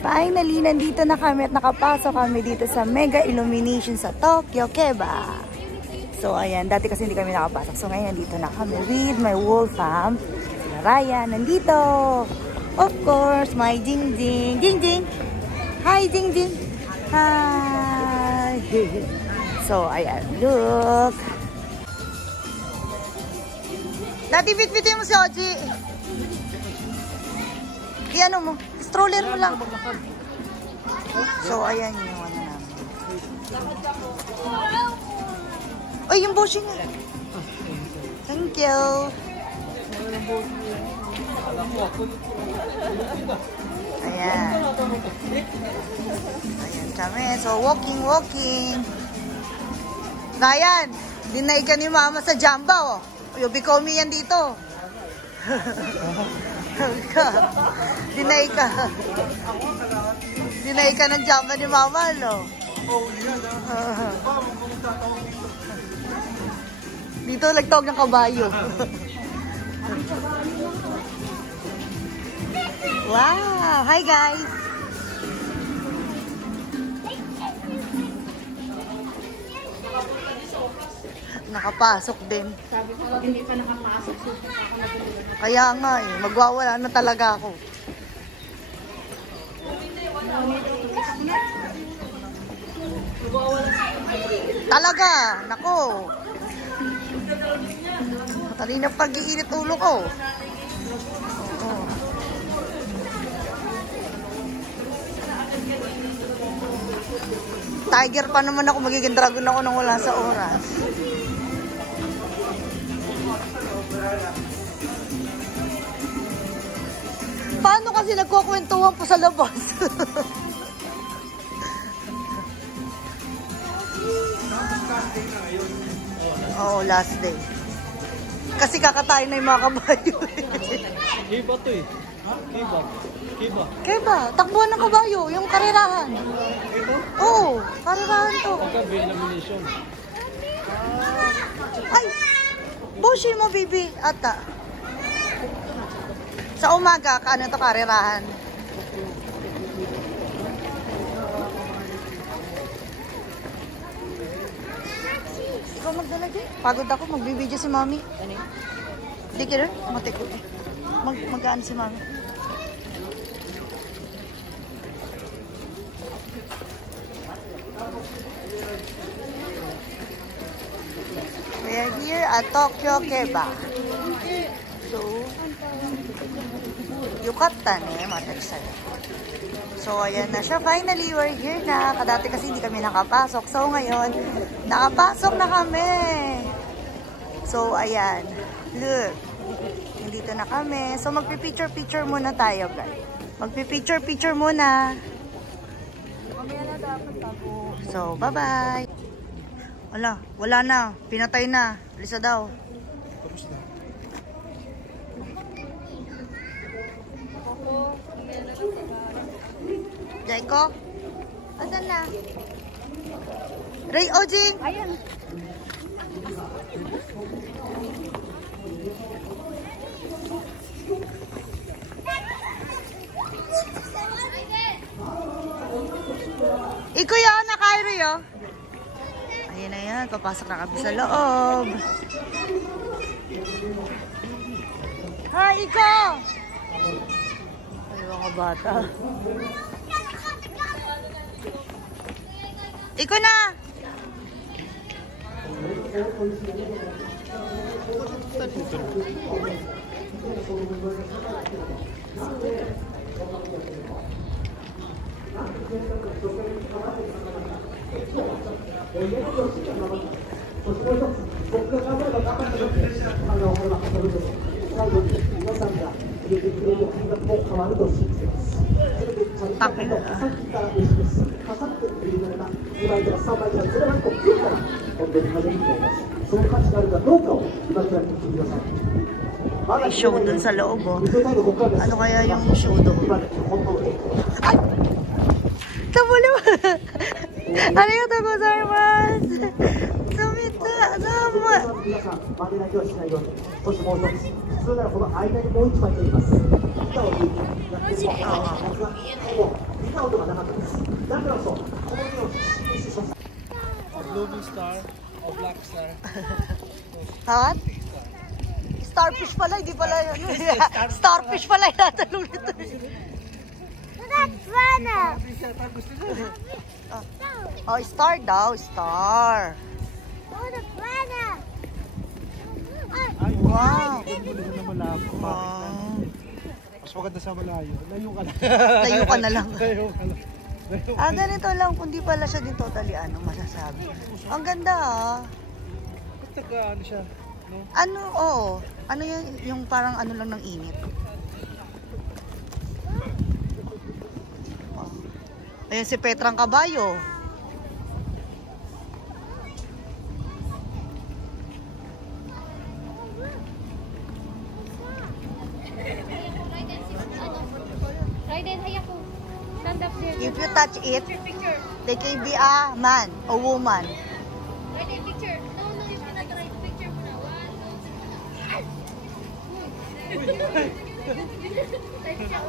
Finally, nandito na kami at nakapasok kami dito sa Mega Illumination sa Tokyo Keba. So, ayan. Dati kasi hindi kami nakapasok. So, ngayon nandito na kami with my whole fam. Sila Ryan, nandito. Of course, my Jingjing. Jingjing! Hi, Jingjing! Hi! So, ayan. Look! Dati, bit-bitin mo si Oji. Iano mo? Stroller mo lang. So, ayan yung ano namin. Ay, yung bushing nga. Thank you. Ayan. Ayan kami. So, walking. Ryan, dinay ka ni Mama sa Jamba, oh. Yubikomi yan dito. Dinay ka ng Jamba ni Mama, no? Dito nagtawag ng kabayo. Wow! Hi, guys! Nakapasok din. Sabi ko, pag hindi pa nakapasok, kaya nga eh, magwawala na talaga ako. Talaga, nako. Kanina pag-iinit ulo ko. Oo. Tiger pa naman ako, magiging dragon ako nang wala sa oras. Paano kasi nagkukwentuhan po sa labas? Oo, last day. Kasi kakatayin na yung mga kabayo. Kiba to eh. Ha? Kiba. Takbuhan ng kabayo, yung karerahan. Ito? Oo, karerahan to. Pagka elimination. Ay! Bushi mo, baby. Ata. Sa umaga, kaano to karerahan? Ikaw magdala din. Pagod ako, magbibideo si Mami. Hindi ka rin? Matik ko. Mag-aan si Mami. We are here at Tokyo Keba. So, yukata ne, matarsan. So, ayan na siya. Finally, we're here na. Kadati kasi hindi kami nakapasok. So, ngayon, nakapasok na kami. So, ayan. Look. Nandito na kami. So, magpipicture-picture muna tayo, guys. Magpipicture-picture muna. So, bye-bye. Wala na. Pinatay na. Alisa daw. Jaiko? Asan na? Ray Ojing! ayan. Iko yun, nakairo yun. Ayan na yan, papasok na kami sa loob. Hi, Iko! Ay, mga bata. Iko na! Taki na. May show dun sa loob, oh. Ano kaya yung show doon? Ay! Tabuli mo! Arigatou gozaimasu! Sumita! Sama! Blooming star o black star. Hot? Starfish pala, hindi pala yun. Starfish pala yung natanong nito. That's Rana. Oh, star daw, star. Oh, the Rana. Wow. Ganda na malabo. Wow. Mas maganda sa malayo. Layo ka na. Layo ka na lang. Layo ka na. Ah, ganito lang. Kung di pala siya din totally masasabi. Ang ganda ah. Ba't ano siya? No? Ano, oo. Ano yung parang ano lang ng init. Oh. Ayan si Petrang Kabayo. Raiden, hayako. Stand up there. If you touch it, Picture. they can be a man or woman. Raiden, picture. No, you cannot write picture muna. 1, 2, 3. Type siya.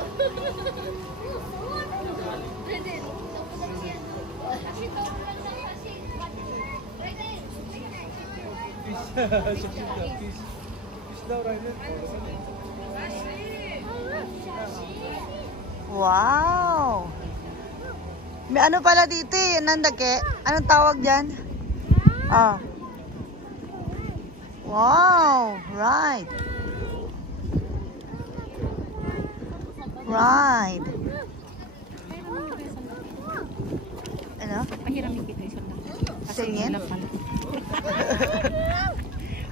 Raiden. Peace daw, Ryder. Wow! May ano pala dito eh, nandake? Anong tawag dyan? Ah. Wow! Right. Right. Ano? Pahiramin kita isang lang. Singin?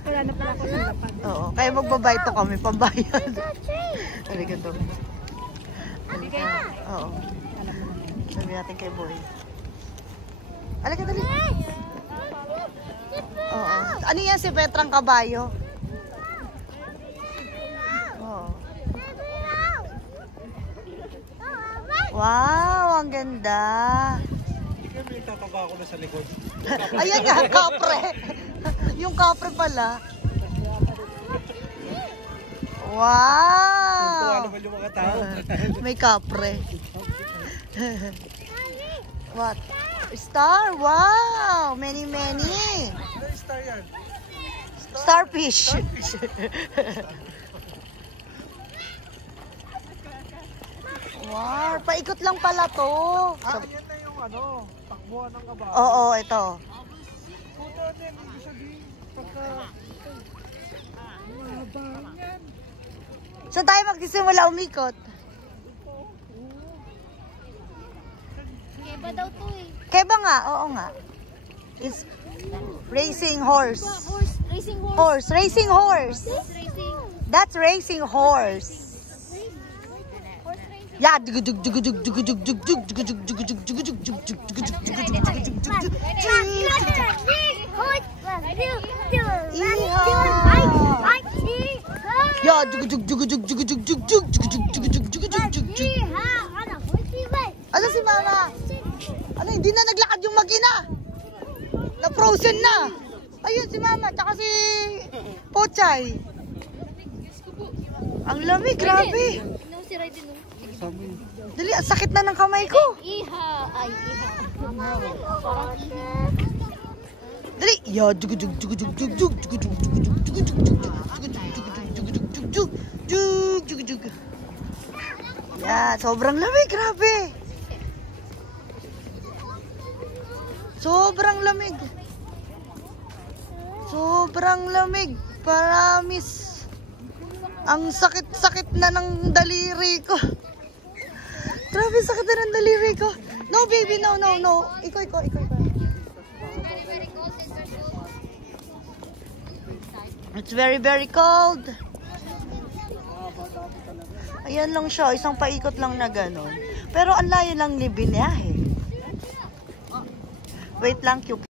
Wala na pala ako ng lapan. Oo. Kaya magbabayad to kami, pambayad. Halika to. Halika. Oo. Sabi natin kay Boy. Halika, dali. Oo. Ano yan si Petrang Kabayo? Oo. Wow, ang ganda. Ikaw may tataba ako na sa likod. Ayan nga, kapre. Yung kapre pala. Wow! Tuwa naman yung mga tao. May kapre. What? Star? Wow! Many. Ano star yan? Starfish. Wow, paikot lang pala to. Ah, yan na yung ano, takbuhan ng kabayo. Oo, ito. Puta din, hindi sabihin. Pagka... Mahaba yan. Saan tayo magsisimula umikot? Keba daw to eh. Kaya ba nga? Oo nga. It's racing horse. Horse, racing horse. Racing horse. Racing. That's racing horse. Horse racing. Yeah. Ano si Mama? Ano, hindi na naglakad yung mag-ina. Na-frozen na. Ayun si Mama, tsaka si Pochay. Ang lamig, grabe. No, si Raiden no. Dali, ang sakit na ng kamay ko. Iha. Ay, iha. Dali. Ya, ya, sobrang lamig, grabe. Sobrang lamig. Sobrang lamig. Paramis. Ang sakit-sakit na ng daliri ko. Grabe, sakit na ng daliri ko. No, baby, no. Ikaw. It's very, very cold. Ayan lang siya, isang paikot lang na gano'n. Pero ang layo lang ni biniyahe. Wait lang, Cupid.